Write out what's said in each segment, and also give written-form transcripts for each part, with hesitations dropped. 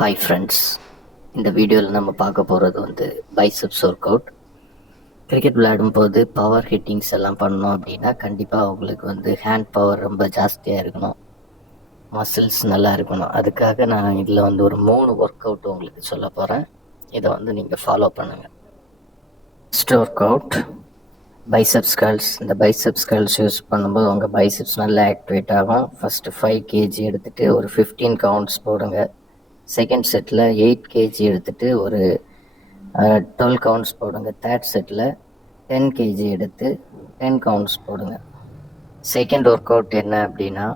Hi friends, இந்த வீடியோவில் நம்ம பார்க்க போகிறது பைசப்ஸ் ஒர்க் அவுட். கிரிக்கெட் விளையாடும்போது பவர் ஹிட்டிங்ஸ் எல்லாம் பண்ணோம் அப்படின்னா கண்டிப்பாக உங்களுக்கு ஹேண்ட் பவர் ரொம்ப ஜாஸ்தியாக இருக்கணும், மசில்ஸ் நல்லா இருக்கணும். அதுக்காக நான் இதில் ஒரு 3 ஒர்க் அவுட் உங்களுக்கு சொல்ல போகிறேன். இதை நீங்கள் ஃபாலோ பண்ணுங்கள். First work out biceps curls. இந்த பைசப்ஸ் கர்ல்ஸ் யூஸ் பண்ணும்போது உங்கள் பைசப்ஸ் நல்லா ஆக்டிவேட் ஆகும். ஃபஸ்ட்டு 5 கேஜி எடுத்துகிட்டு ஒரு 15 கவுண்ட்ஸ் போடுங்க. செகண்ட் செட்டில் 8 கேஜி எடுத்துகிட்டு ஒரு 12 கவுண்ட்ஸ் போடுங்க. தேர்ட் செட்டில் 10 கேஜி எடுத்து 10 கவுண்ட்ஸ் போடுங்க. செகண்ட் ஒர்க் அவுட் என்ன அப்படின்னா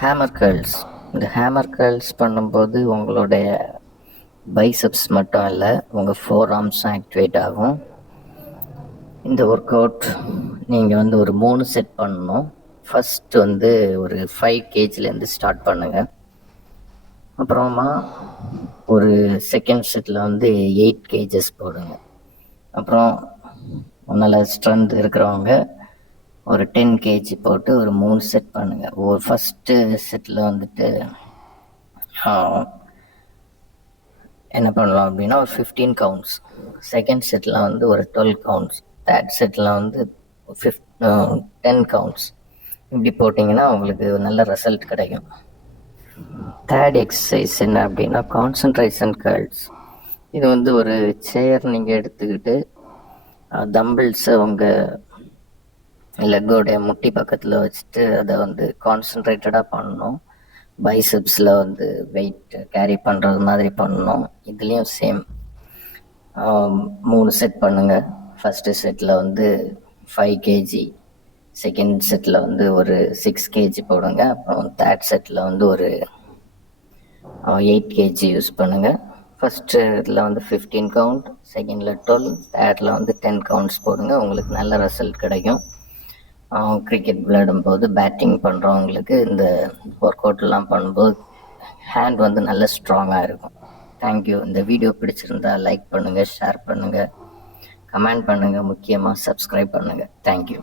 ஹேமர் கர்ல்ஸ். இந்த ஹேமர் கர்ல்ஸ் பண்ணும்போது உங்களுடைய பைசப்ஸ் மட்டும் இல்லை, உங்கள் ஃபோர் ஆர்ம்ஸும் ஆக்டிவேட் ஆகும். இந்த ஒர்க் அவுட் நீங்கள் ஒரு 3 செட் பண்ணணும். ஃபஸ்ட்டு ஒரு 5 கேஜிலேருந்து ஸ்டார்ட் பண்ணுங்கள். அப்புறமா ஒரு செகண்ட் செட்டில் 8 கேஜஸ் போடுங்க. அப்புறம் நல்ல ஸ்ட்ரென்த் இருக்கிறவங்க ஒரு 10 கேஜி போட்டு ஒரு 3 செட் பண்ணுங்கள். ஒரு ஃபஸ்ட்டு செட்டில் என்ன பண்ணலாம் அப்படின்னா ஒரு 15 கவுண்ட்ஸ், செகண்ட் செட்டில் ஒரு 12 கவுண்ட்ஸ், தேர்ட் செட்டில் 10 கவுண்ட்ஸ். இப்படி போட்டிங்கன்னா உங்களுக்கு நல்ல ரிசல்ட் கிடைக்கும். தேர்ட் எக்ஸசைஸ் என்ன அப்படின்னா கான்சன்ட்ரேஷன் கர்ல்ஸ். இது ஒரு சேர் நீங்கள் எடுத்துக்கிட்டு தம்பிள்ஸை உங்கள் லெக்கோடைய முட்டி பக்கத்தில் வச்சுட்டு அதை கான்சன்ட்ரேட்டடாக பண்ணணும். பைசப்ஸில் வெயிட் கேரி பண்ணுறது மாதிரி பண்ணணும். இதுலேயும் சேம் 3 செட் பண்ணுங்கள். First settle 5 KG, second settle ஒரு 6 கேஜி போடுங்க. அப்புறம் தேர்ட் செட்டில் ஒரு 8 கேஜி யூஸ் பண்ணுங்கள். ஃபஸ்ட்டு இதில் 15 கவுண்ட், செகண்டில் 12, தேர்டில் 10 கவுண்ட்ஸ் போடுங்க. உங்களுக்கு நல்ல ரிசல்ட் கிடைக்கும். கிரிக்கெட் விளையாடும்போது பேட்டிங் பண்ணுறவங்களுக்கு இந்த ஒர்க் அவுட்லாம் பண்ணும்போது ஹேண்ட் நல்ல ஸ்ட்ராங்காக இருக்கும். தேங்க்யூ. இந்த வீடியோ பிடிச்சிருந்தா லைக் பண்ணுங்கள், ஷேர் பண்ணுங்கள், கமெண்ட் பண்ணுங்கள், முக்கியமாக சப்ஸ்கிரைப் பண்ணுங்கள். தேங்க்யூ.